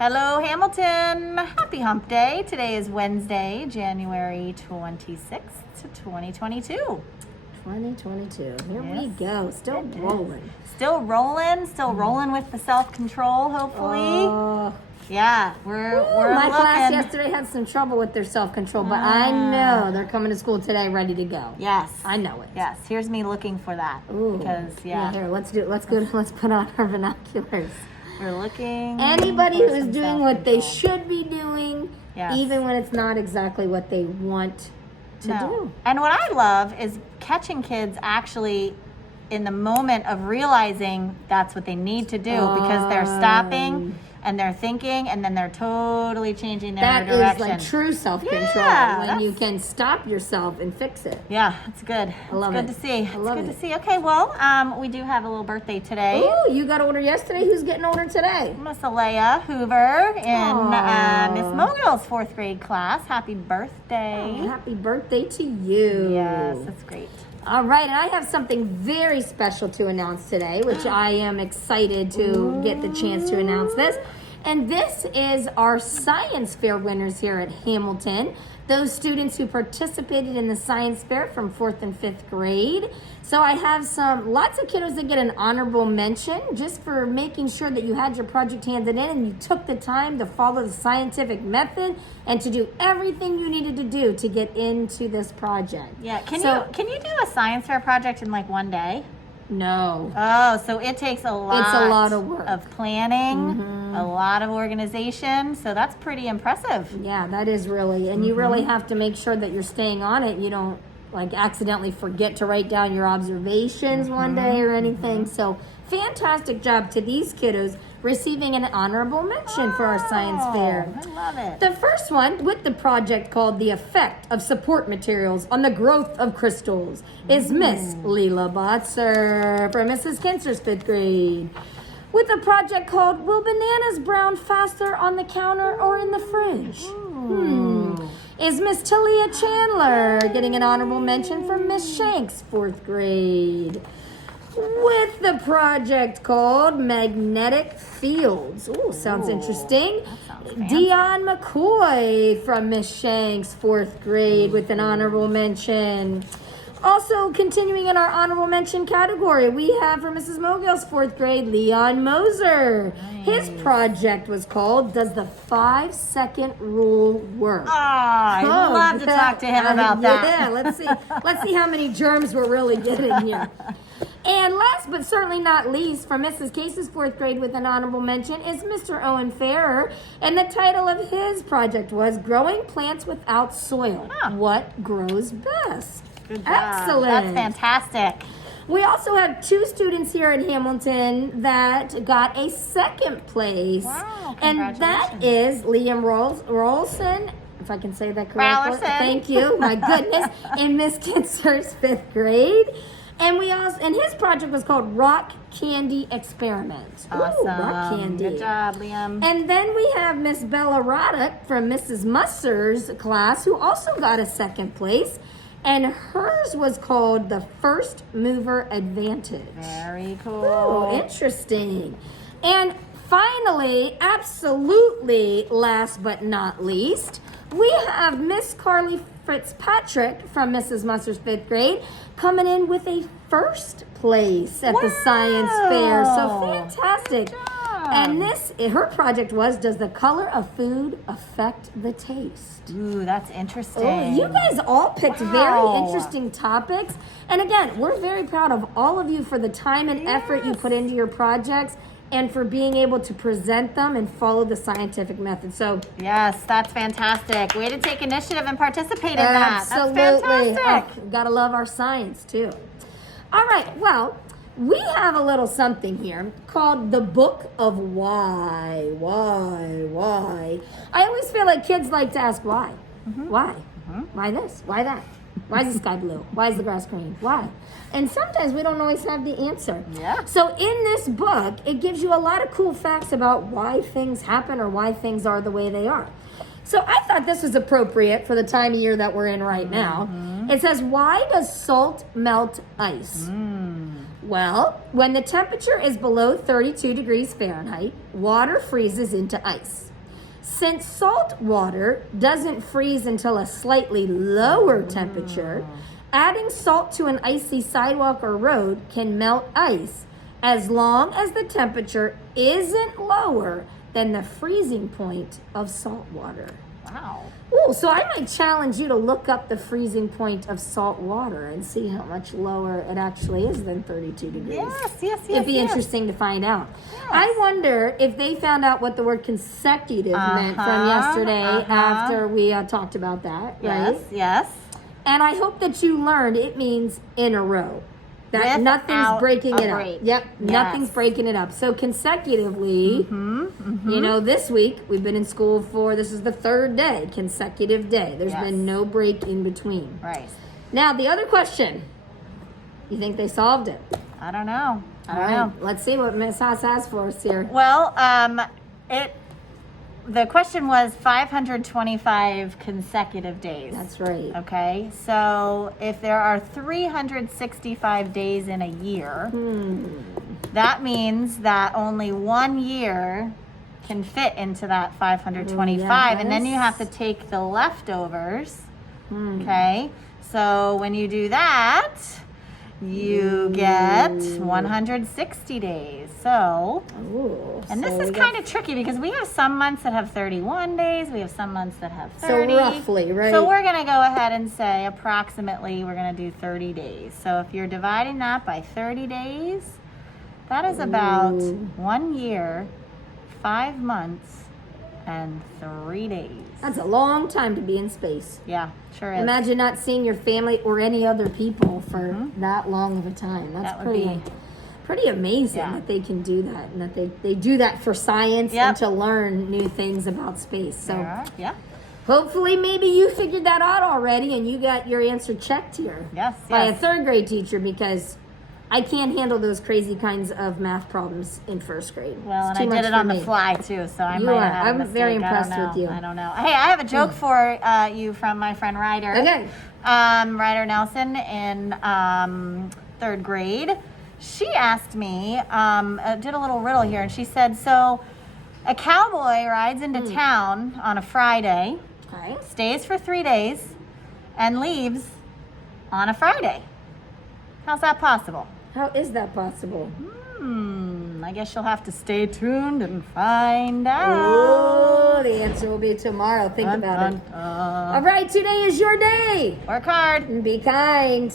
Hello, Hamilton. Happy Hump Day. Today is Wednesday, January 26th, 2022. 2022. Here Yes, we go. Still rolling. Still rolling with the self-control, hopefully. Yeah, we're My looking. class yesterday had some trouble with their self-control, but I know they're coming to school today ready to go. Yes. I know it. Yes, here's me looking for that. Ooh. Because, Here, let's put on our binoculars. we're looking. Anybody for who is some doing what they self-control. should be doing, Yes. even when it's not exactly what they want to do. And what I love is catching kids actually in the moment of realizing that's what they need to do because they're stopping and they're thinking and then they're totally changing their That direction. is like true self-control Yeah, when you can stop yourself and fix it. Yeah, it's good. I love it's good it. to see. I love it's good it. to see. Okay, well, we do have a little birthday today. Oh, you got order yesterday. Who's getting order today? Miss Alea Hoover in Aw. Miss Mogul's 4th grade class. Happy birthday. Oh, happy birthday to you. Yes, that's great. All right, and I have something very special to announce today, which I am excited to get the chance to announce this. And this is our science fair winners here at Hamilton. Those students who participated in the science fair from 4th and 5th grade. So I have lots of kiddos that get an honorable mention just for making sure that you had your project handed in and you took the time to follow the scientific method and to do everything you needed to do to get into this project. Yeah, can you do a science fair project in like one day? No. Oh, so it takes a lot. It's a lot of work. Of planning, a lot of organization. So that's pretty impressive. Yeah, that is really, and you really have to make sure that you're staying on it. You don't like accidentally forget to write down your observations one day or anything. So fantastic job to these kiddos receiving an honorable mention for our science fair. I love it. The first one with the project called The Effect of Support Materials on the Growth of Crystals is Miss Leela Botzer from Mrs. Kinser's 5th grade. With a project called Will Bananas Brown Faster on the Counter or in the Fridge? Is Miss Talia Chandler getting an honorable mention from Miss Shanks' 4th grade. With the project called Magnetic Fields. Ooh, sounds interesting. Dion McCoy from Miss Shanks' 4th grade with an honorable mention. Also, continuing in our honorable mention category, we have for Mrs. Mogul's 4th grade, Leon Moser. His project was called Does the 5-Second Rule Work? I'd love to talk to him about that. Yeah, let's see how many germs we're really getting here. And last but certainly not least, for Mrs. Case's 4th grade with an honorable mention is Mr. Owen Farrer. And the title of his project was Growing Plants Without Soil. What grows best? Good job. Excellent. That's fantastic. We also have 2 students here in Hamilton that got a 2nd place. Wow, and that is Liam Rolson, if I can say that correctly. Rollerson. Thank you, my goodness, in Miss Kinser's 5th grade. And his project was called Rock Candy Experiment. Awesome. Ooh, rock candy. Good job, Liam. And then we have Miss Bella Roddick from Mrs. Musser's class, who also got a 2nd place. And hers was called the First Mover Advantage. Very cool. Oh, interesting. And finally, absolutely last but not least, we have Miss Carly Fitzpatrick from Mrs. Musser's 5th grade coming in with a 1st place at the science fair. So fantastic. And her project was, does the color of food affect the taste? Ooh, that's interesting. Oh, you guys all picked very interesting topics. And again, we're very proud of all of you for the time and effort you put into your projects and for being able to present them and follow the scientific method. So yes, that's fantastic. Way to take initiative and participate in that. absolutely. That's fantastic. Oh, gotta love our science too. All right, well, we have a little something here called the Book of Why. Why? I always feel like kids like to ask why. Why? Why this? Why that? Why is the sky blue? Why is the grass green? Why? And sometimes we don't always have the answer. Yeah. So in this book, it gives you a lot of cool facts about why things happen or why things are the way they are. So I thought this was appropriate for the time of year that we're in right now. It says, why does salt melt ice? Well, when the temperature is below 32 degrees Fahrenheit, water freezes into ice. Since salt water doesn't freeze until a slightly lower temperature, adding salt to an icy sidewalk or road can melt ice as long as the temperature isn't lower than the freezing point of salt water. Wow. Ooh, so I might challenge you to look up the freezing point of salt water and see how much lower it actually is than 32 degrees. Yes. It'd be interesting to find out. Yes. I wonder if they found out what the word consecutive meant from yesterday after we talked about that, right? Yes. And I hope that you learned it means in a row. That Without nothing's breaking a it break. up. Yep, Yes. nothing's breaking it up. So consecutively, you know, this week we've been in school for, this is the third day, consecutive day. There's Yes. been no break in between. Right. Now, the other question, you think they solved it? I don't know. I All don't right, know. let's see what Miss Haas has for us here. Well, the question was 525 consecutive days. That's right. Okay, so if there are 365 days in a year, that means that only 1 year can fit into that 525, and then you have to take the leftovers. Okay, so when you do that, you get 160 days. So, Ooh, and this so is we kind of tricky because we have some months that have 31 days. We have some months that have 30. So roughly, right? So we're going to go ahead and say approximately we're going to do 30 days. So if you're dividing that by 30 days, that is about 1 year, 5 months, and 3 days. That's a long time to be in space. Yeah, sure is. Imagine not seeing your family or any other people for that long of a time. That's That would be- pretty amazing Yeah. that they can do that and that they do that for science Yep. and to learn new things about space. So Yeah. hopefully maybe you figured that out already and you got your answer checked here Yes, by a yes. third grade teacher, because I can't handle those crazy kinds of math problems in first grade. Well, It's and too I much did it for on the me. fly too, so I You might are. have had a I'm mistake. very I don't impressed know. with you. I don't know. Hey, I have a joke for you from my friend Ryder. Okay. Ryder Nelson in 3rd grade. She asked me, did a little riddle here, and she said, so a cowboy rides into town on a Friday, Okay. stays for 3 days, and leaves on a Friday. How's that possible? How is that possible? I guess you'll have to stay tuned and find out. Oh, the answer will be tomorrow. Think about it. All right, today is your day. Work hard. And be kind.